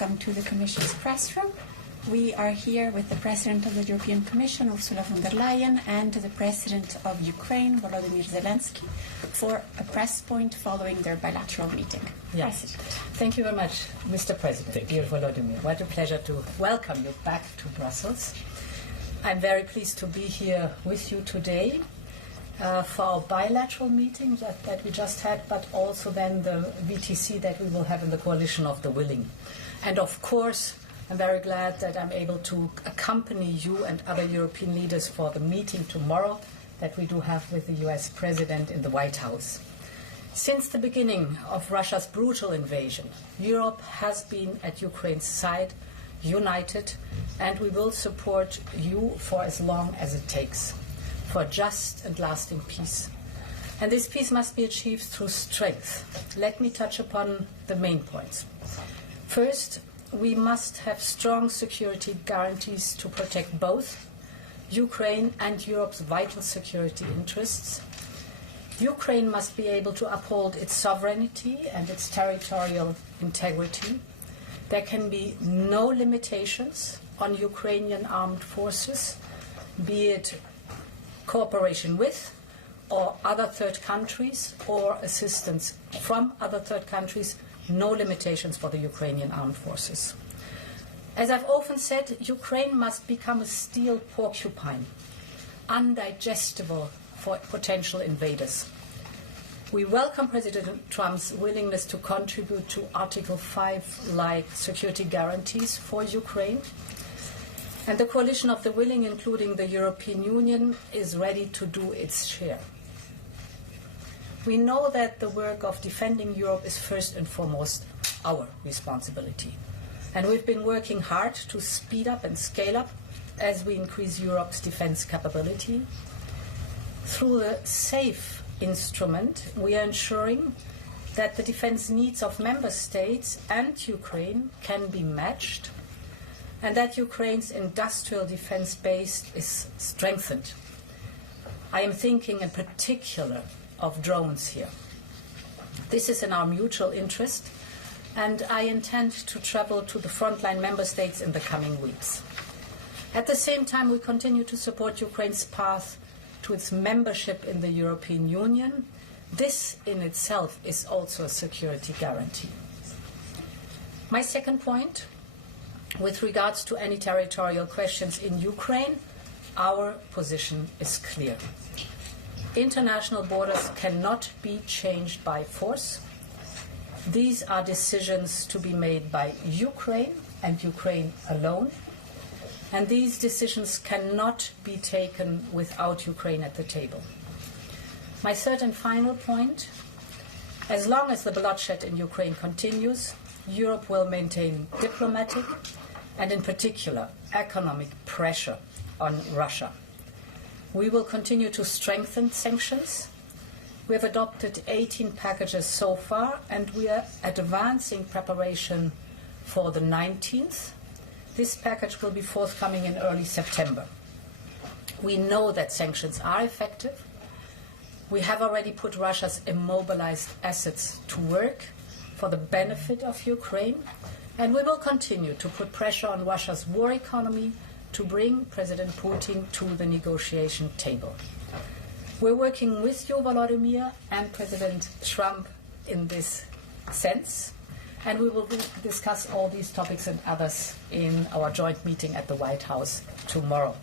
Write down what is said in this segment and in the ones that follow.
Welcome to the Commission's press room. We are here with the President of the European Commission, Ursula von der Leyen, and the President of Ukraine, Volodymyr Zelensky, for a press point following their bilateral meeting. Yes. Thank you very much, Mr. President, dear Volodymyr. What a pleasure to welcome you back to Brussels. I'm very pleased to be here with you today for our bilateral meeting that we just had, but also then the VTC that we will have in the Coalition of the Willing. And of course, I'm very glad that I'm able to accompany you and other European leaders for the meeting tomorrow that we do have with the US President in the White House. Since the beginning of Russia's brutal invasion, Europe has been at Ukraine's side, united, and we will support you for as long as it takes, for just and lasting peace. And this peace must be achieved through strength. Let me touch upon the main points. First, we must have strong security guarantees to protect both Ukraine and Europe's vital security interests. Ukraine must be able to uphold its sovereignty and its territorial integrity. There can be no limitations on Ukrainian armed forces, be it cooperation with or other third countries or assistance from other third countries. No limitations for the Ukrainian armed forces. As I've often said, Ukraine must become a steel porcupine, undigestible for potential invaders. We welcome President Trump's willingness to contribute to Article 5-like security guarantees for Ukraine. And the Coalition of the Willing, including the European Union, is ready to do its share. We know that the work of defending Europe is first and foremost our responsibility. And we've been working hard to speed up and scale up as we increase Europe's defense capability. Through the SAFE instrument, we are ensuring that the defense needs of member states and Ukraine can be matched, and that Ukraine's industrial defense base is strengthened. I am thinking in particular of drones here. This is in our mutual interest, and I intend to travel to the frontline member states in the coming weeks. At the same time, we continue to support Ukraine's path to its membership in the European Union. This in itself is also a security guarantee. My second point, with regards to any territorial questions in Ukraine, our position is clear. International borders cannot be changed by force. These are decisions to be made by Ukraine and Ukraine alone. And these decisions cannot be taken without Ukraine at the table. My third and final point, as long as the bloodshed in Ukraine continues, Europe will maintain diplomatic and in particular economic pressure on Russia. We will continue to strengthen sanctions. We have adopted 18 packages so far, and we are advancing preparation for the 19th. This package will be forthcoming in early September. We know that sanctions are effective. We have already put Russia's immobilized assets to work for the benefit of Ukraine, and we will continue to put pressure on Russia's war economy to bring President Putin to the negotiation table. We're working with you, Volodymyr, and President Trump in this sense, and we will discuss all these topics and others in our joint meeting at the White House tomorrow.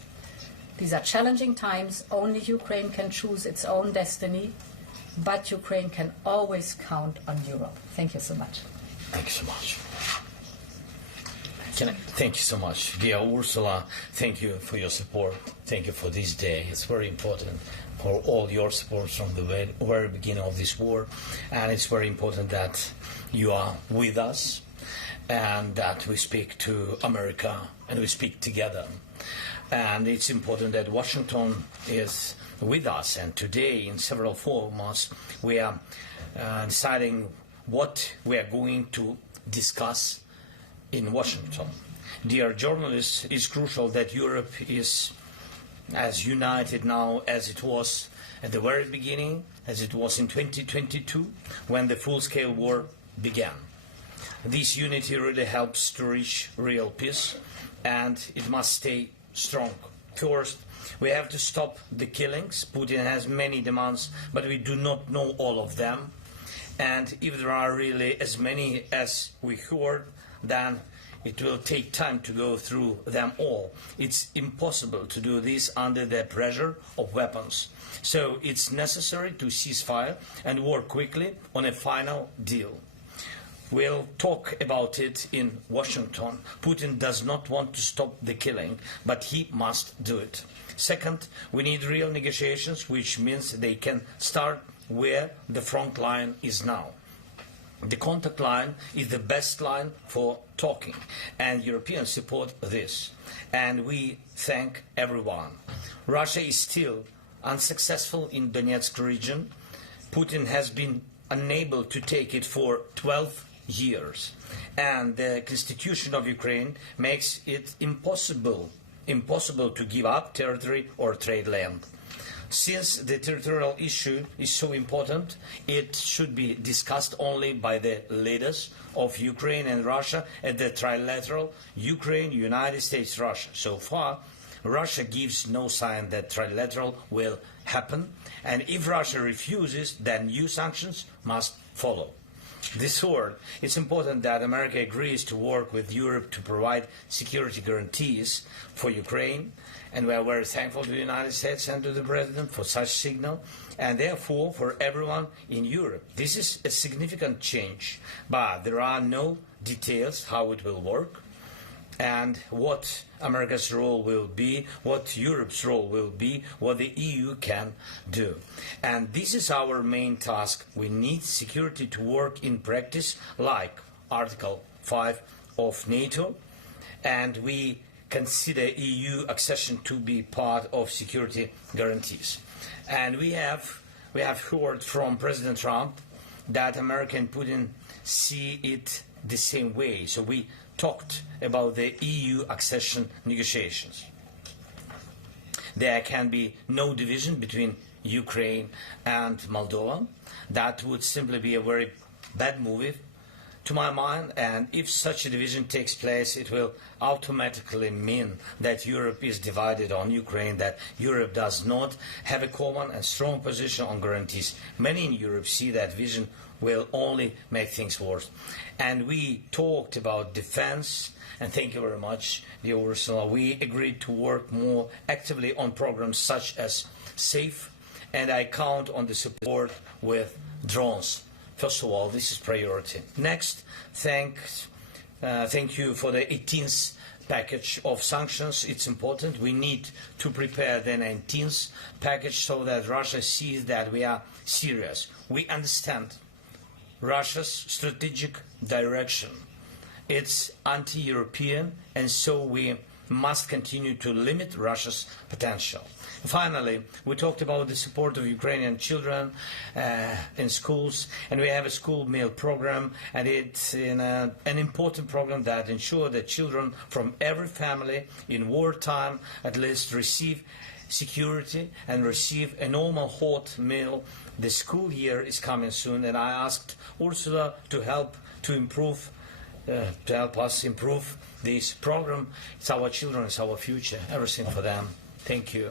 These are challenging times. Only Ukraine can choose its own destiny, but Ukraine can always count on Europe. Thank you so much. Thank you so much. Thank you so much, dear Ursula. Thank you for your support. Thank you for this day. It's very important for all your support from the very beginning of this war. And it's very important that you are with us and that we speak to America and we speak together. And it's important that Washington is with us. And today, in several forums, we are deciding what we are going to discuss in Washington. Dear journalists, it's crucial that Europe is as united now as it was at the very beginning, as it was in 2022, when the full-scale war began. This unity really helps to reach real peace, and it must stay strong. First, we have to stop the killings. Putin has many demands, but we do not know all of them. And if there are really as many as we heard, then it will take time to go through them all. It's impossible to do this under the pressure of weapons. So it's necessary to cease fire and work quickly on a final deal. We'll talk about it in Washington. Putin does not want to stop the killing, but he must do it. Second, we need real negotiations, which means they can start where the front line is now. The contact line is the best line for talking, and Europeans support this. And we thank everyone. Russia is still unsuccessful in Donetsk region. Putin has been unable to take it for 12 years. And the constitution of Ukraine makes it impossible to give up territory or trade land. Since the territorial issue is so important, it should be discussed only by the leaders of Ukraine and Russia at the Trilateral Ukraine, United States, Russia. So far, Russia gives no sign that Trilateral will happen, and if Russia refuses, then new sanctions must follow. This word, it's important that America agrees to work with Europe to provide security guarantees for Ukraine, and we are very thankful to the United States and to the President for such signal, and therefore for everyone in Europe. This is a significant change, but there are no details how it will work and what America's role will be, what Europe's role will be, what the EU can do. And this is our main task. We need security to work in practice, like Article 5 of NATO, and we consider EU accession to be part of security guarantees. And we have heard from President Trump that America and Putin see it the same way. So we talked about the EU accession negotiations. There can be no division between Ukraine and Moldova. That would simply be a very bad move to my mind, and if such a division takes place, it will automatically mean that Europe is divided on Ukraine, that Europe does not have a common and strong position on guarantees. Many in Europe see that vision will only make things worse. And we talked about defense, and thank you very much, dear Ursula. We agreed to work more actively on programs such as SAFE, and I count on the support with drones. First of all, this is priority. Next, thank you for the 18th package of sanctions. It's important. We need to prepare the 19th package so that Russia sees that we are serious. We understand Russia's strategic direction. It's anti-European, and so we must continue to limit Russia's potential. Finally, we talked about the support of Ukrainian children in schools, and we have a school meal program, and it's an important program that ensures that children from every family in wartime at least receive security and receive a normal hot meal. The school year is coming soon, and I asked Ursula to help us improve this program. It's our children, it's our future, everything for them. Thank you.